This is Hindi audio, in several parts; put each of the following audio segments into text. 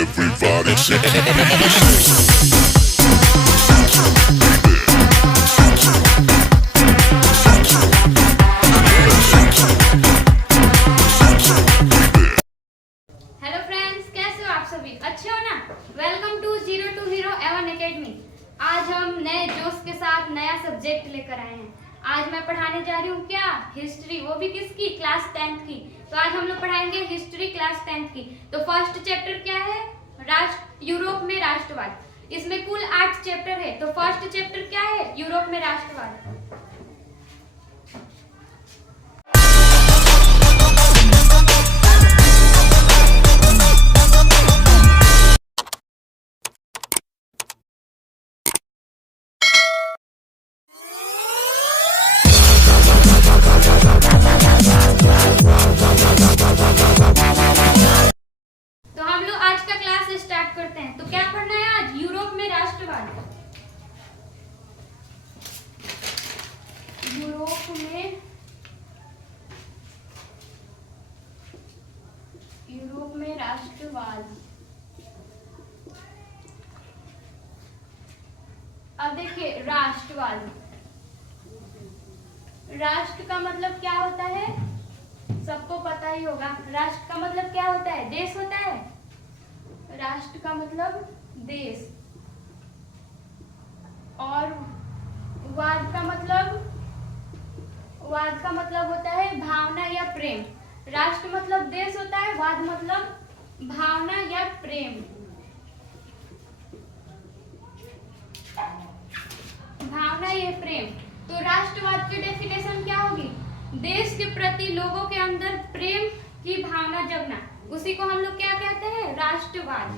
Everybody shake it. Hello friends, कैसे हो आप सभी? अच्छे हो ना? Welcome to 0 to Hero Avon academy. आज हम नए जोश के साथ नया सब्जेक्ट लेकर आए हैं। आज मैं पढ़ाने जा रही हूँ क्या? हिस्ट्री, वो भी किसकी? क्लास 10th की। तो आज हम लोग पढ़ाएंगे हिस्ट्री क्लास 10th की। तो फर्स्ट चैप्टर क्या है? यूरोप में राष्ट्रवाद। इसमें कुल 8 चैप्टर है। तो फर्स्ट चैप्टर क्या है? यूरोप में राष्ट्रवाद। तो हम लोग आज का क्लास स्टार्ट करते हैं। तो क्या पढ़ना है आज? यूरोप में राष्ट्रवाद। यूरोप में राष्ट्रवाद। अब देखिए, राष्ट्रवाद, राष्ट्र का मतलब क्या होता है? सबको पता ही होगा। राष्ट्र का मतलब क्या होता है? देश होता है। राष्ट्र का मतलब देश। और वाद का मतलब होता है भावना या प्रेम। राष्ट्र मतलब देश होता है, वाद मतलब भावना या प्रेम। भावना या प्रेम। तो राष्ट्रवाद की डेफिनेशन क्या होगी? देश के प्रति लोगों के अंदर प्रेम की भावना जगना, उसी को हम लोग क्या कहते हैं? राष्ट्रवाद।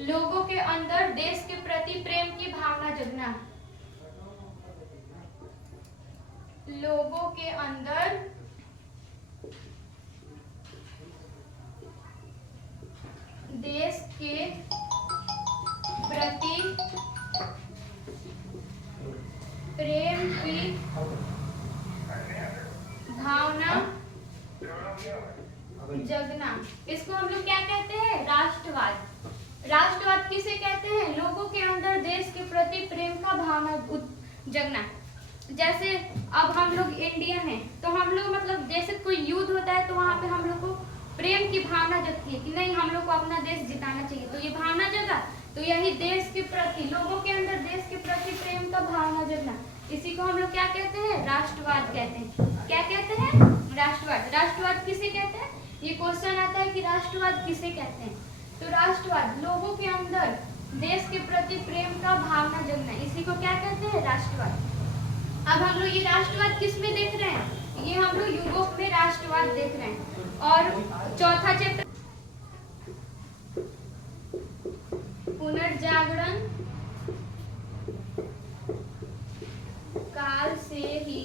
लोगों के अंदर देश के प्रति प्रेम की भावना जगना। लोगों के अंदर देश के प्रति प्रेम की भावना जगना, इसको हम लोग क्या कहते हैं? राष्ट्रवाद। राष्ट्रवाद किसे कहते हैं? लोगों के अंदर देश के प्रति प्रेम का भावना जगना। जैसे अब हम लोग इंडियन हैं, तो हम लोग मतलब जैसे कोई युद्ध होता है तो वहां पे हम लोग को प्रेम की भावना जगती है कि नहीं, हम लोग को अपना देश जिताना चाहिए। तो ये भावना जगा, तो यही देश के प्रति, लोगों के अंदर देश के प्रति प्रेम का भावना जगना, इसी को हम लोग क्या कहते हैं? राष्ट्रवाद कहते हैं। क्या कहते हैं? राष्ट्रवाद। राष्ट्रवाद किसे कहते हैं? ये क्वेश्चन आता है कि राष्ट्रवाद किसे कहते हैं। तो राष्ट्रवाद, लोगों के अंदर देश के प्रति प्रेम का भावना जगना, इसी को क्या कहते हैं? राष्ट्रवाद। अब हम लोग ये राष्ट्रवाद किस में देख रहे हैं? ये हम लोग यूरोप में राष्ट्रवाद देख रहे हैं। और चौथा चैप्टर पुनर्जागरण काल से ही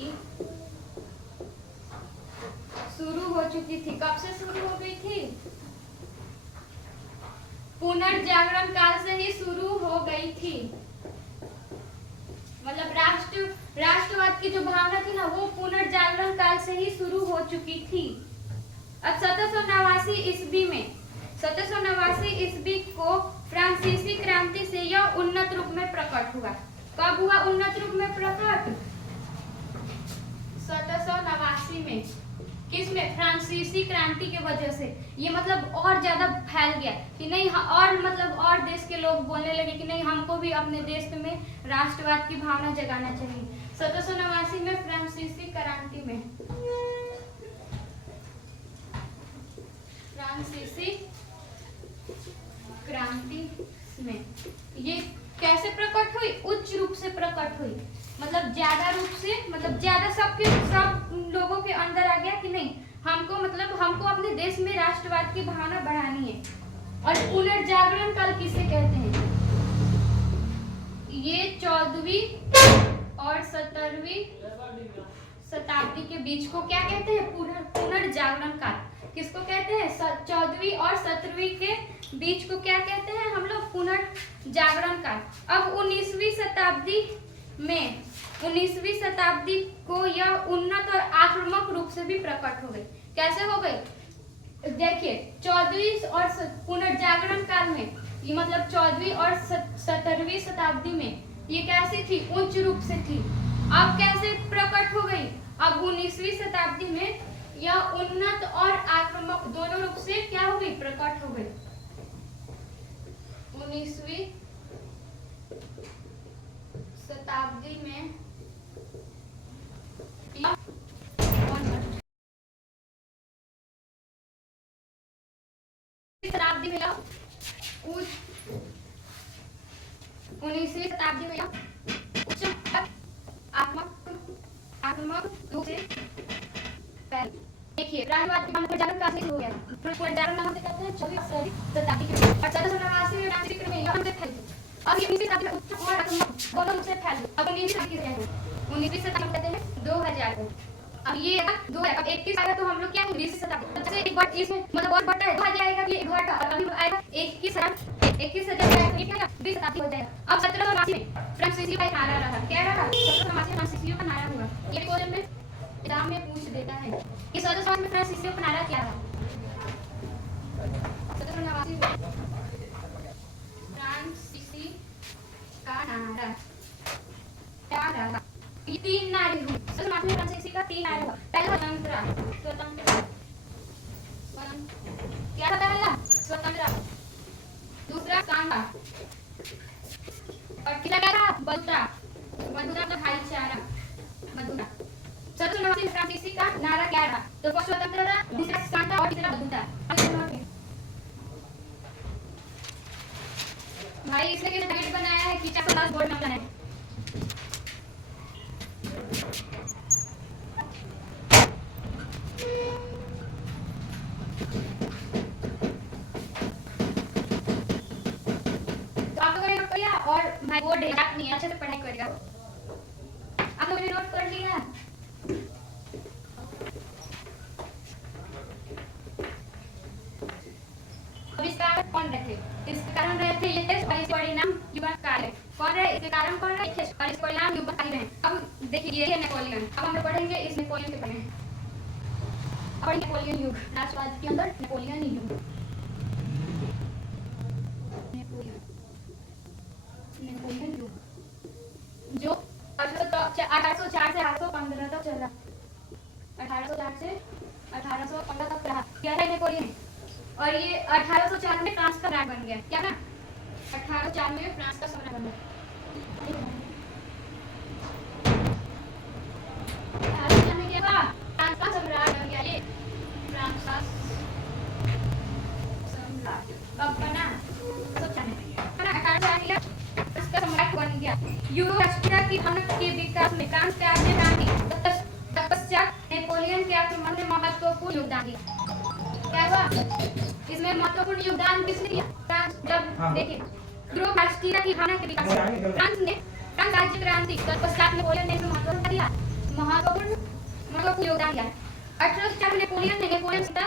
शुरू हो चुकी थी। कब से शुरू हो गई थी? पुनर्जागरण काल से ही शुरू हो गई थी। मतलब राष्ट्रवाद की जो भावना थी ना, वो पुनर्जागरण काल से ही शुरू हो चुकी थी। अब 1789 ईस्वी को फ्रांसीसी क्रांति से यह उन्नत रूप में प्रकट हुआ। कब हुआ उन्नत रूप में प्रकट? 1789 में। किसमें? फ्रांसीसी क्रांति के वजह से ये मतलब और ज्यादा फैल गया कि नहीं, और मतलब और देश के लोग बोलने लगे कि नहीं, हमको भी अपने देश में राष्ट्रवाद की भावना जगाना चाहिए। 1789 में फ्रांसीसी क्रांति में, फ्रांसीसी क्रांति में ये कैसे प्रकट हुई? उच्च रूप से प्रकट हुई। मतलब ज्यादा रूप से, मतलब ज्यादा सब लोगों के अंदर आ गया कि नहीं, हमको अपने देश में राष्ट्रवाद की भावना बढ़ानी है। और पुनर्जागरण काल किसे कहते हैं? ये 14वीं और 17वीं शताब्दी के बीच को क्या कहते हैं? पुनर्जागरण काल। किसको कहते हैं? 14वीं और 17वीं के बीच को क्या कहते हैं हम लोग? पुनर्जागरण काल। अब 19वीं शताब्दी को यह उन्नत और आक्रामक रूप से भी प्रकट हो गई। कैसे हो गई? देखिए, 14वीं और पुनर्जागरण काल में ये मतलब 14वीं और 17वीं शताब्दी में ये कैसी थी, उच्च रूप से थी। अब कैसे प्रकट हो गई, अब 19वीं शताब्दी में यह उन्नत और आक्रामक दोनों रूप से क्या हो गई, प्रकट हो गई। 19वीं शताब्दी में शताब्दी में 19वीं शताब्दी में आक्रामक रूप से देखिए राष्ट्रवाद पुनर्जागरण काफी हो गया। पुनर्जागरण हम कहते हैं 24वीं शताब्दी के और 1789 में राष्ट्रीय में यह फैल अब ये 19वीं शताब्दी में उच्च और आक्रामक दोनों रूप से फैल अब 19वीं शताब्दी से 19वीं शताब्दी कहते हैं 2000 को। अब ये दो है, अब 21 आएगा तो हम लोग क्या है 20वीं शताब्दी जैसे एक बार इसमें मतलब और बढ़ता है 2000 आएगा ये घटा और अभी आएगा 21,000 आएगा ये क्या 20 शताब्दी हो जाएगा। अब 1789 में फ्रांसीसी का नारा रहा, क्या रहा 1789 में फ्रांसीसियों का नारा हुआ। ये क्वेश्चन में एग्जाम में पूछ देता है कि 1789 में फ्रांसीसियों का नारा क्या रहा। 1789 में फ्रांसीसी का नारा क्या रहा, ये 3 नारे हुए। 1789 में फ्रांसीसी का 3 नारे हुआ। पहला स्वतंत्र क्या था, पहला स्वतंत्र, दूसरा कांगा और तीसरा क्या था बंधुता का भाईचारा बंधुता। 1789 में फ्रांसीसी का नारा क्या रहा, तो फर्स्ट स्वतंत्रता, दूसरा कांगा और तीसरा बंधुता। भाई इसने किस टारगेट बनाया है कि 410 बोर्ड नंबर है। और भाई बोर्ड याद नहीं अच्छे से पढ़ाई करेगा। आप लोगों ने नोट कर लिया, अब इसका कौन रहे थे, इसके कारण रहे थे ये टेस्ट और इस परिणाम युवकारी कौन रहे, इसके कारण कौन रहे टेस्ट और इस परिणाम युवकारी रहे। अब देखिए ये नेपोलियन, अब हम पढ़ेंगे इस नेपोलियन के बारे में और नेपोलियन युग राष्ट्रवाद के अंदर नेपोलियन युग जो 1804 से 1815 तक चला, 1804 से 1815 तक रहा। क्या है नेपोलियन, और ये 1804 में फ्रांस का राज बन गया, क्या ना 1804 में फ्रांस का सम्राट बन गया। 1804 में क्या हुआ, फ्रांस का सम्राट बन गया, ये फ्रांस का सम्राट कब बना, 1804 में इसका सम्राट बन गया। यूरो राष्ट्रीय की धनक के विकास में फ्रांस के आगे तत्पश्चात नेपोलियन के आक्रमण में महत्वपूर्ण योगदान दिया। क्या हुआ, इसमें महत्वपूर्ण योगदान किसने दिया, फ्रांस। जब देखिए यूरो राष्ट्रीय की धनक के विकास में फ्रांस राज्य क्रांति तत्पश्चात नेपोलियन ने महत्वपूर्ण दिया, महत्वपूर्ण योगदान दिया। 1804 में नेपोलियन संहिता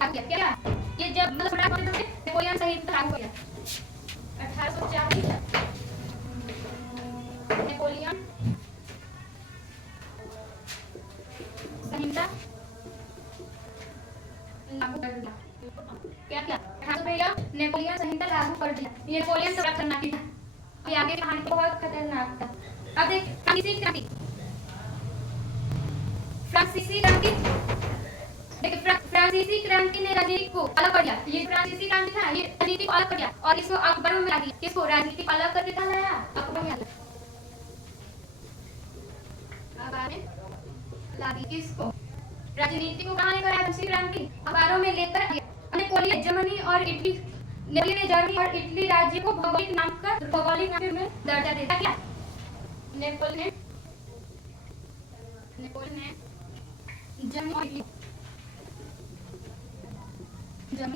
लागू किया, क्या ये जब मतलब सम्राट बने थे नेपोलियन संहिता लागू किया 1804 में नेपोलियन संहिता लागू कर दिया। क्या किया 1804 नेपोलियन संहिता लागू कर दिया। नेपोलियन तो खतरनाक था, अभी आगे कहानी तो बहुत खतरनाक था। अब देख फ्रांसीसी क्रांति फ्रांसीसी क्रांति ने राजनीति को अलग कर दिया। ये फ्रांसीसी क्रांति था, ये राजनीति को अलग कर दिया और इसको अखबारों में ला दिया। किसको, राजनीति को अलग करके क्या लाया, अखबारों में ला दी। किसको, राजनीति को कहाँ लेकर आया, फ्रांसीसी क्रांति अखबारों में लेकर आ गया। नेपोलियन जर्मनी और इटली ने जर्मनी और इटली राज्य को भौगोलिक नाम में दर्जा दे दिया। नेपोलियन ने जर्मनी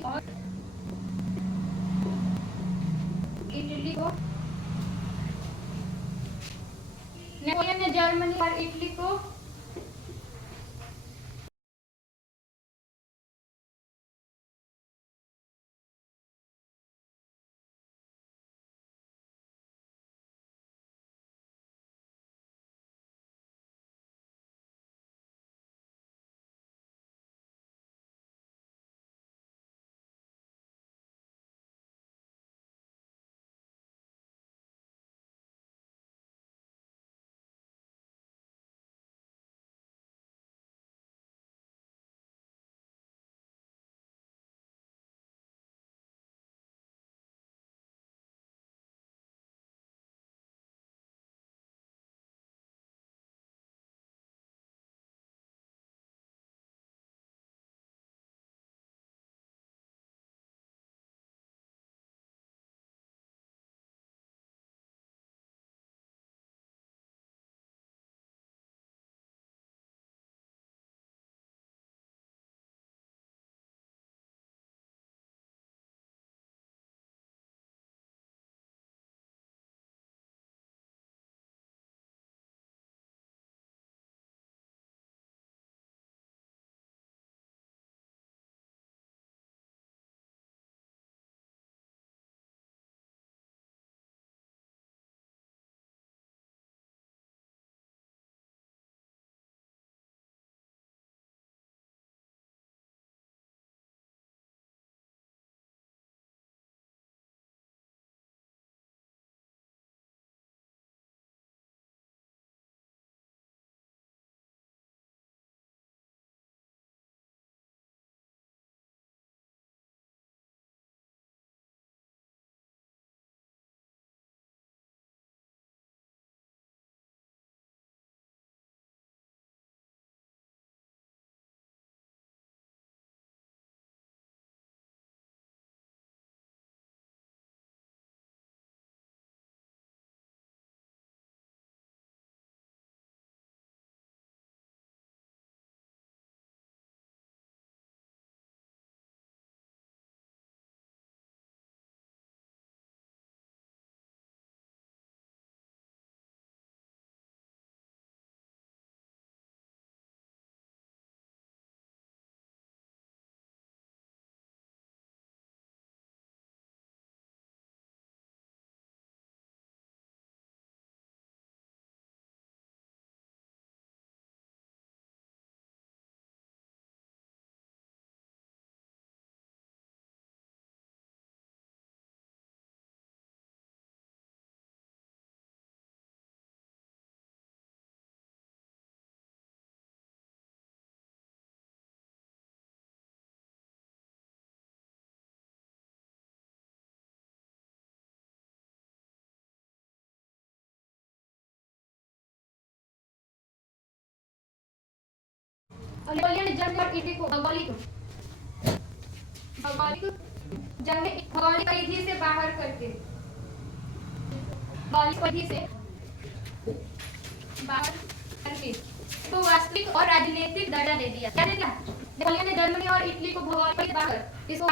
और इटली को नेपोलियन ने जर्मनी और इटली को नेपोलियन ने जर्मनी और इटली को भौगोलिक परिधि से बाहर करके तो वास्तविक और राजनीतिक दर्जा दे दिया। क्या दे दिया? नेपोलियन ने जर्मनी और इटली को भौगोलिक परिधि से बाहर इसको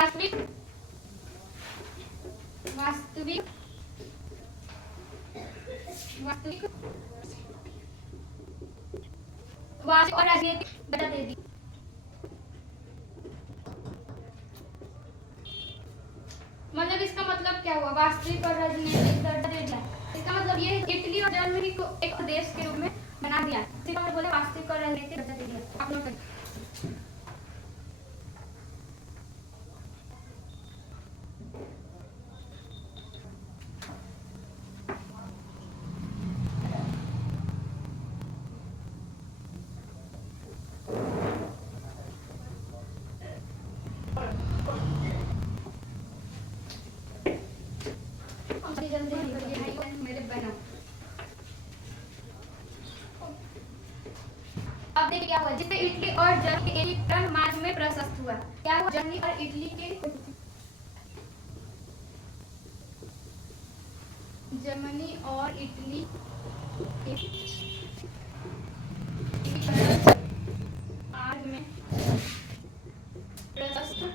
वास्तविक और राजनीतिक दर्जा दे दी। मतलब इसका मतलब क्या हुआ? वास्तविक और राजनीतिक दर्जा दे दिया। इसका मतलब ये इटली और जर्मनी को एक देश के रूप में बना दिया। इसका मतलब बोले वास्तविक और राजनीतिक दर्जा दे दिया। आप लोग अब देखिए क्या हुआ, जिससे इटली और जर्मनी के एकीकरण मार्ग में प्रशस्त हुआ। क्या हुआ? जर्मनी और इटली के मार्ग में प्रशस्त हुआ।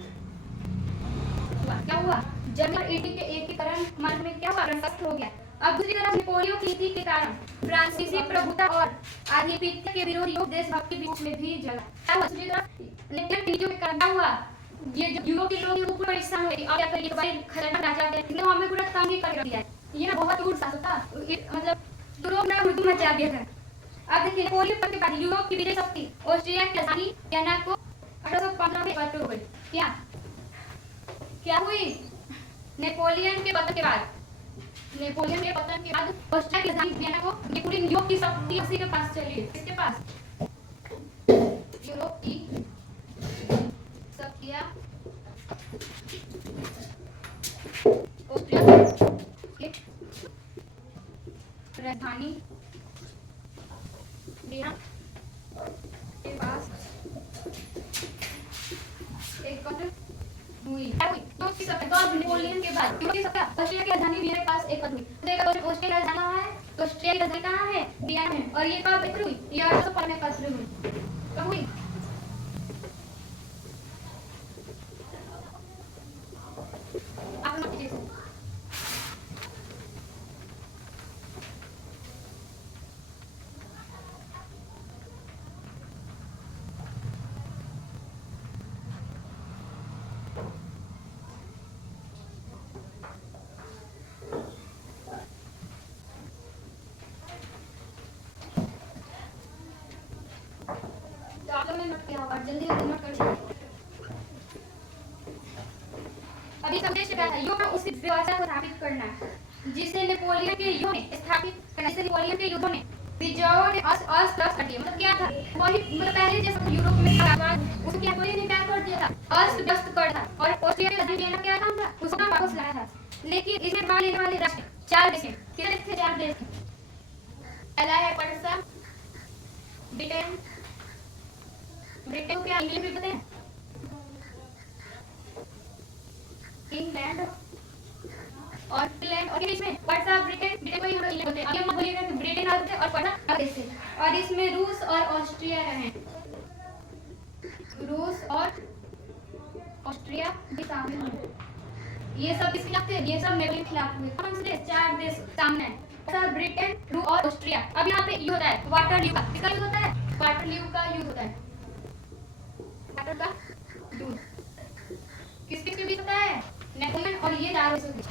क्या हुआ? जर्मनी और इटली के एकीकरण मार्ग में क्या हुआ? प्रशस्त हो गया। अब दूसरी तरफ नेपोलियन की नीति के कारण फ्रांसीसी प्रभुता और आधिपत्य के विरोधी देशभक्त के बीच में भी जला। क्या हुआ? दूसरी तरफ नेपोलियन की नीतियों के कारण क्या हुआ? ये जो यूरोप के लोग ऊपर परेशान हुए। अब क्या करिए भाई, खजाना राजा के इन्होंने हमें पूरा तंग ही कर दिया है। ये ना बहुत दूर सा था, मतलब यूरोप ना हुजूम मचा दिया था। अब देखिए नेपोलियन के बाद यूरोप की विदेश शक्ति ऑस्ट्रिया की राजधानी वियना को 1815 में पलट हो गई। क्या हुई? नेपोलियन के पतन के बाद ऑस्ट्रिया की राजधानी वियना को ये पूरी यूरोप की शक्ति उसी के पास चली गई। किसके पास? यूरोप की शक्तियां ऑस्ट्रिया की राजधानी वियना के पास एकत्र हुई। नेपोलियन के बाद ऑस्ट्रिया की राजधानी वियना के पास एकत्र हुई। ऑस्ट्रिया की राजधानी कहाँ है? ऑस्ट्रिया की राजधानी कहाँ है? वियना में। और ये कब एकत्र हुई? ये 1815 में एकत्र हुई। कब हुई? आप लोग कीजिए। जल्दी नोट कर। अभी उद्देश्य क्या था? युद्ध में उसी व्यवस्था को स्थापित करना, जिसे नेपोलियन के युद्धों ने स्थापित करना, जिसे नेपोलियन के युद्धों ने विजयों ने अस्त व्यस्त कर दिया। मतलब क्या था? वही मतलब पहले जैसे यूरोप में था, उसको क्या नेपोलियन ने क्या कर दिया था? अस्त व्यस्त कर था। और ऑस्ट्रिया के राजधानी वियना क्या काम था? उसको वापस लाया था। लेकिन इसमें भाग लेने वाले राष्ट्र 4 देश थे। कितने थे? 4 देश। पहला है पर्सा, ब्रिटेन क्या इंग्लैंड भी पता है? इंग्लैंड और फिनलैंड। और इसमें पर्सा, ब्रिटेन को इंग्लैंड बोलते हैं। अब हम बोलिएगा कि ब्रिटेन आते हैं और पर्सा आते से। और इसमें रूस और ऑस्ट्रिया रहे। रूस और ऑस्ट्रिया भी शामिल हुए। ये सब किसके खिलाफ थे? ये सब नेपोलियन के खिलाफ हुए। कौन से 4 देश सामने? पर्सा, ब्रिटेन, रूस और ऑस्ट्रिया। अब यहाँ पे युद्ध होता है वाटरलू का। किसका युद्ध होता है? वाटरलू का युद्ध होता है। का युद्ध किसके बीच होता है? नेपोलियन और ये 4 देशों के बीच।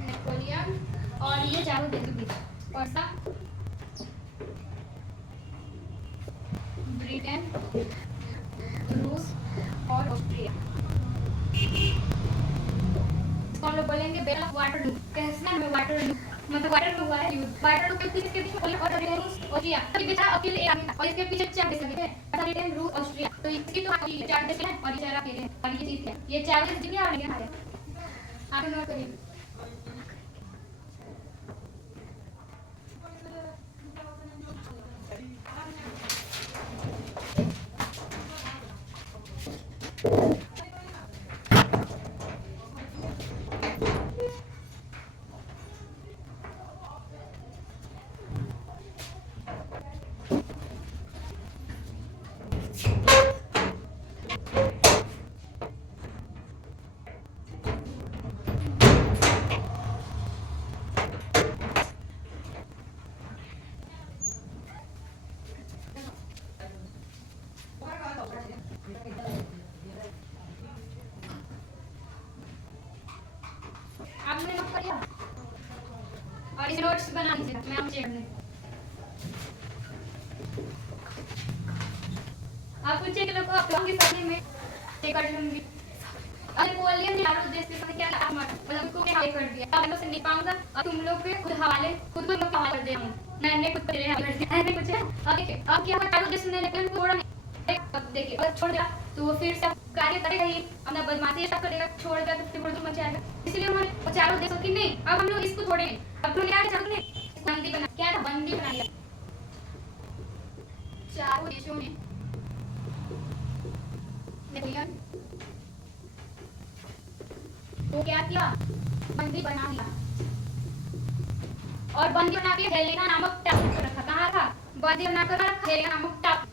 नेपोलियन और ये 4 देशों के बीच। पर्सा, ब्रिटेन, रूस और ऑस्ट्रिया। इसको हम लोग बोलेंगे बैटल ऑफ वाटरलू। कैसे में वाटरलू मतलब वाटरलू हुआ है युद्ध। वाटरलू के किसके बीच? नेपोलियन और रूस ऑस्ट्रिया के बीच अकेले एक आदमी था। और इसके पीछे 4 देश लगे थे, ब्रिटेन, रूस, ऑस्ट्रिया। तो इसकी तो 4 देश हैं और ये 4 अकेले हैं। और ये जीत गया। ये 4 देश जीत गया और ये हारे। आप नोट करिए। इसे नोट्स बना लीजिएगा, मैं आपको चेक करने आपको चेक लो आप लोगों की शादी में चेक कर लूंगी। अरे नेपोलियन ने चारों देश के साथ क्या मतलब को क्या कर दिया, अब मैं से नहीं पाऊंगा और तुम लोग के खुद हवाले खुद को मैं हवाले कर दे हूं, मैंने खुद को ले हवाले कर दिया है कुछ है। अब देखिए अब क्या हुआ, चारों देश ने लेकिन छोड़ा नहीं, अब देखिए अगर छोड़ दिया तो वो फिर से कार्य करेगा ही, अपना बदमाशी सब करेगा, छोड़ दिया तो फिर तो मचाएगा। इसलिए उन्होंने चारों देशों की नहीं, अब हम लोग इसको छोड़ेंगे। अब तो क्या चारों ने बंदी बना, क्या था बंदी बना लिया चारों देशों ने नेपोलियन वो क्या किया, बंदी बना लिया और बंदी बना के हेलेना नामक टापू पर रखा। कहाँ था, बंदी बनाकर रखा हेलेना नामक टापू।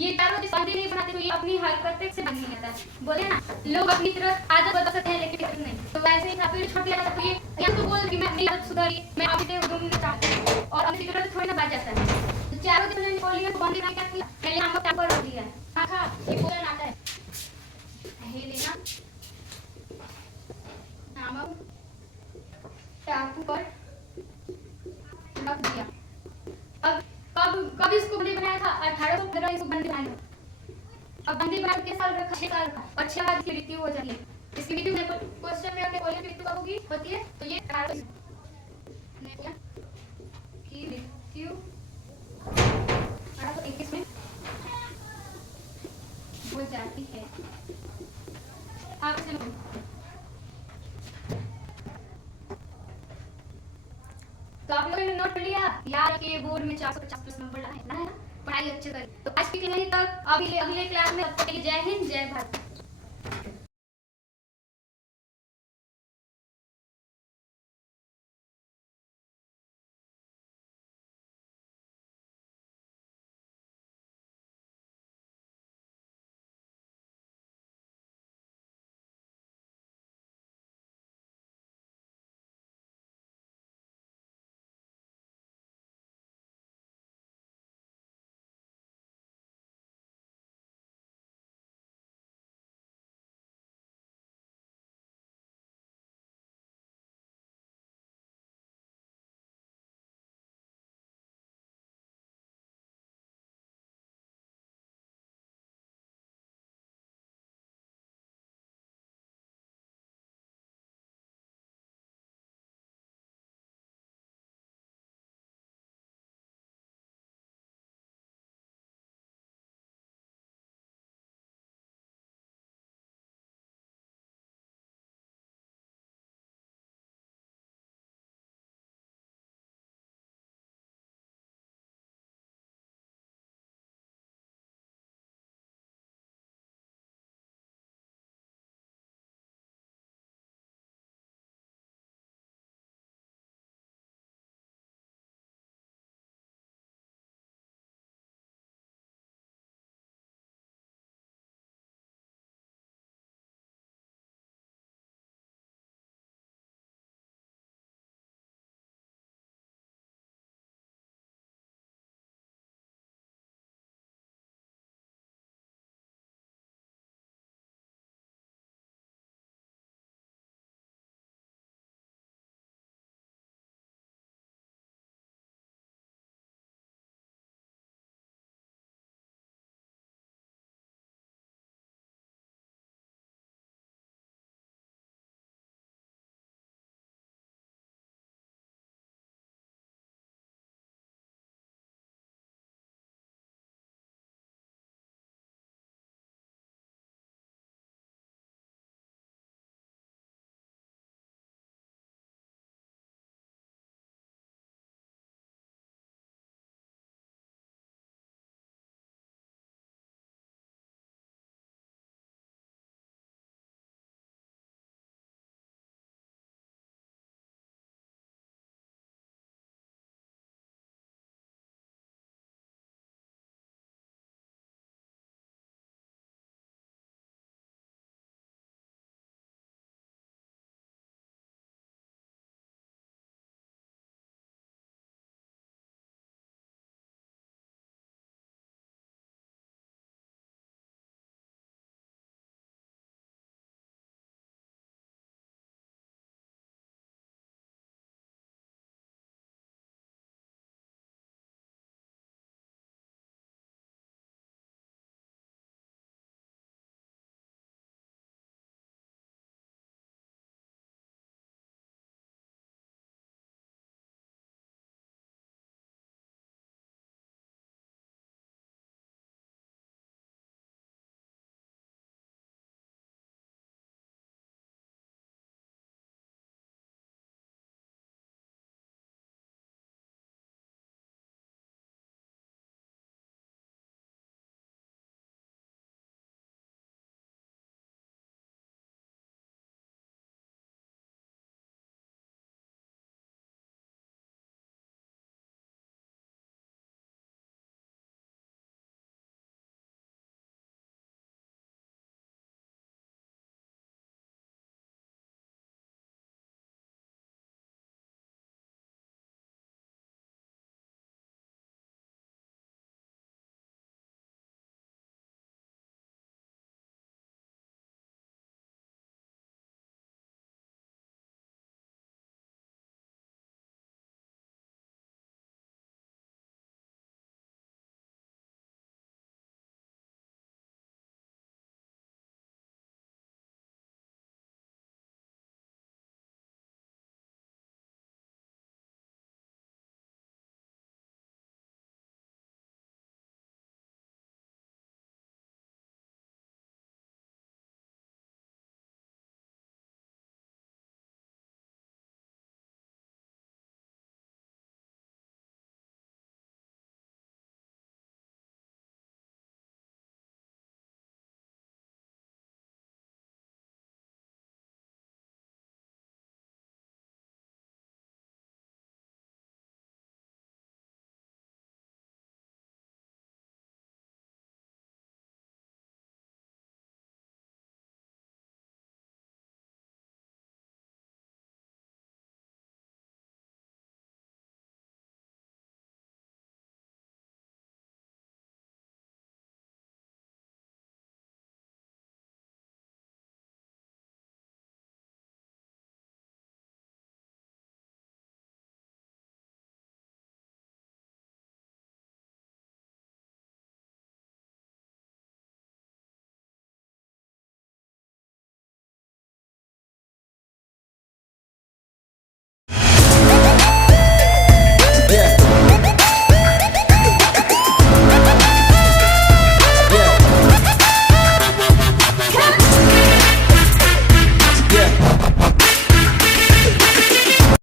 ये चारों जिस बंदी नहीं बनाते तो ये अपनी हरकत से बंदी नहीं आता। बोले ना लोग अपनी तरह आदत बदल सकते हैं लेकिन नहीं, तो वैसे ही काफी छोड़ दिया जाता है। तो ये तो बोल कि मैं अपनी आदत सुधारी, मैं अभी से घूमना चाहती हूँ और अपनी जरूरत थोड़ी ना बच जाता है। तो चारों जिस ने नेपोलियन को बंदी बना क्या किया, हेलेना नामक टापू पर रख दिया। कहाँ था, ये बोला आता है हेलेना नामक टापू पर रख दिया। अब कब इसको बंदी बनाया था, 1815 इसको बंदी बनाया। अब बंदी बना के साल रखा, 6 साल का, और 6 बाद इसकी मृत्यु हो जाती है। इसकी मृत्यु क्वेश्चन में नेपोलियन की मृत्यु कब होगी होती है, तो ये 18 की मृत्यु 1821 में हो जाती है। आपसे तो आप लोगों ने नोट कर लिया, याद रखिए बोर्ड में 450 प्लस नंबर लाना है ना, पढ़ाई अच्छे करें। तो आज की क्लास तक, अभी अगले क्लास में, जय हिंद जय भारत।